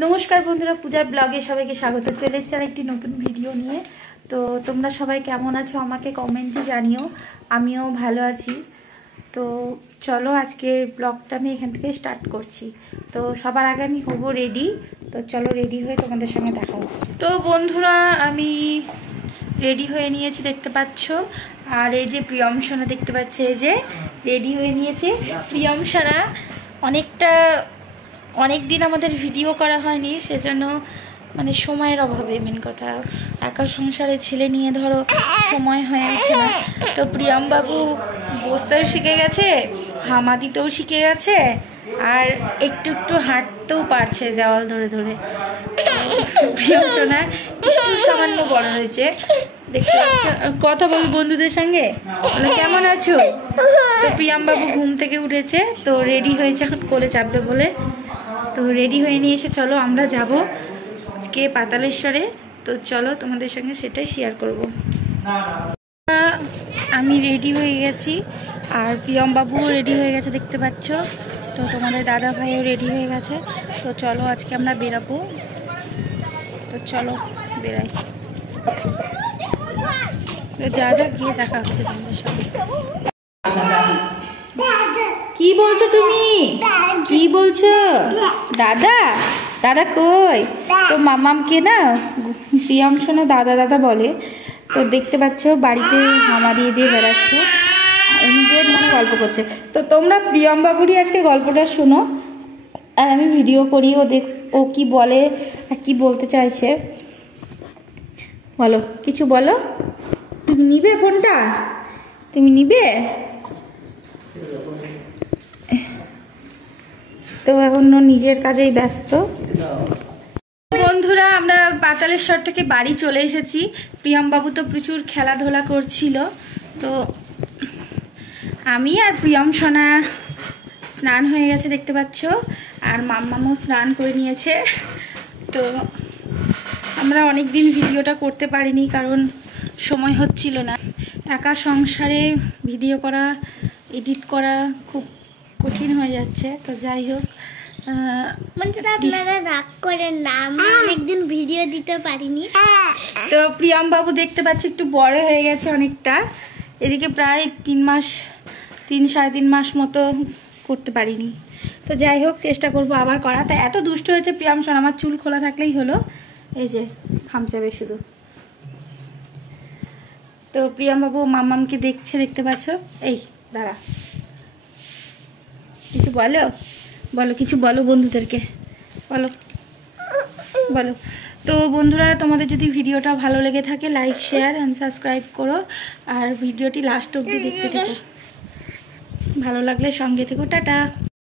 नमस्कार बंधुरा पूजार ब्लगे सबाइके स्वागत। चले एसेछि आरेकटी नतुन भिडियो निये। तो तोमरा सबाई केमन आछो आमाके कमेंटे जानिओ। आमिओ भालो आछि। तो चलो आजके ब्लगटा आमि एखान थेके स्टार्ट करछि। तो सबार आगे आमि हबो रेडी। तो चलो रेडी हये तोमादेर संगे देखा होबे। तो बंधुरा आमि रेडी हये नियेछि देखते पाচ্ছো। আর এই যে প্রিয়ম সোনা দেখতে পাচ্ছে, এই যে রেডি হয়ে নিয়েছে প্রিয়ম সোনা। অনেক দিন আমাদের ভিডিও করা হয়নি, সেজন্য মানে সময়ের অভাবে, মেন কথা একা সংসারে ছেলে নিয়ে ধরো সময় হয়ে ওঠে না। তো প্রিয়ম বাবু বসতেও শিখে গেছে, হামা দিতেও শিখে গেছে, আর একটু একটু হাঁটতেও পারছে দেওয়াল ধরে ধরে। প্রিয়ম সোনা একটু সামান্য বড় হয়েছে, দেখতে কথা বল বন্ধুদের সঙ্গে, বলে কেমন আছো। তো প্রিয়ম বাবু ঘুম থেকে উঠেছে, তো রেডি হয়েছে এখন কোলে চাপবে বলে। তো রেডি হয়ে নিয়েছে, চলো আমরা যাব আজকে পাতালেশ্বরে। তো চলো তোমাদের সঙ্গে সেটাই শেয়ার করব। আমি রেডি হয়ে গেছি আর প্রিয়ম বাবুও রেডি হয়ে গেছে দেখতে পাচ্ছ। তো তোমাদের দাদা ভাইও রেডি হয়ে গেছে। তো চলো আজকে আমরা বেরাবো। তো চলো বেরাই। যা যা গিয়ে দেখা হচ্ছে তোমাদের সঙ্গে। কি বলছো তুমি? কি বলছো? দাদা দাদা কই? তো মামামকে না প্রিয়ম সোনা দাদা দাদা বলে। তো দেখতে পাচ্ছ বাড়িতে হামা দিয়ে দিয়ে বেড়াচ্ছে, নিজের মনে গল্প করছে। তো তোমরা প্রিয়ম বাবুরই আজকে গল্পটা শোনো, আর আমি ভিডিও করি। ও কি বলে আর কি বলতে চাইছে বলো, কিছু বলো। তুমি নিবে ফোনটা? তুমি নিবে? তো এখন নিজের কাজেই ব্যস্ত। বন্ধুরা আমরা পাতালেশ্বর থেকে বাড়ি চলে এসেছি। প্রিয়ম বাবু তো প্রচুর খেলাধুলা করছিল। তো আমি আর প্রিয়ম সোনা স্নান হয়ে গেছে দেখতে পাচ্ছ, আর মাম্মামও স্নান করে নিয়েছে। তো আমরা অনেক দিন ভিডিওটা করতে পারিনি, কারণ সময় হচ্ছিল না। একা সংসারে ভিডিও করা, এডিট করা খুব কঠিন হয়ে যাচ্ছে। তো যাই হোক, আপনারা রাগ করেন না, আমি অনেকদিন ভিডিও দিতে পারিনি। তো প্রিয়ম বাবু দেখতে পাচ্ছি একটু বড় হয়ে গেছে অনেকটা। এদিকে প্রায় 3-3.5 মাস মতো করতে পারিনি। তো যাই হোক চেষ্টা করব আবার করা। তা এত দুষ্ট হয়েছে প্রিয়ম সোনা, আমার চুল খোলা থাকলেই হলো। এই যে খামচাবে শুধু। তো প্রিয়ম বাবু মাম্মামকে দেখছে দেখতে পাচ্ছ। এই দাঁড়া, কিছু বলো বলো, কিছু বলো বন্ধুদেরকে বলো বলো। তো বন্ধুরা তোমাদের যদি ভিডিওটা ভালো লেগে থাকে লাইক শেয়ার অ্যান্ড সাবস্ক্রাইব করো, আর ভিডিওটি লাস্ট অবধি দেখতে থেকো। ভালো লাগলে সঙ্গে থেকো। টাটা।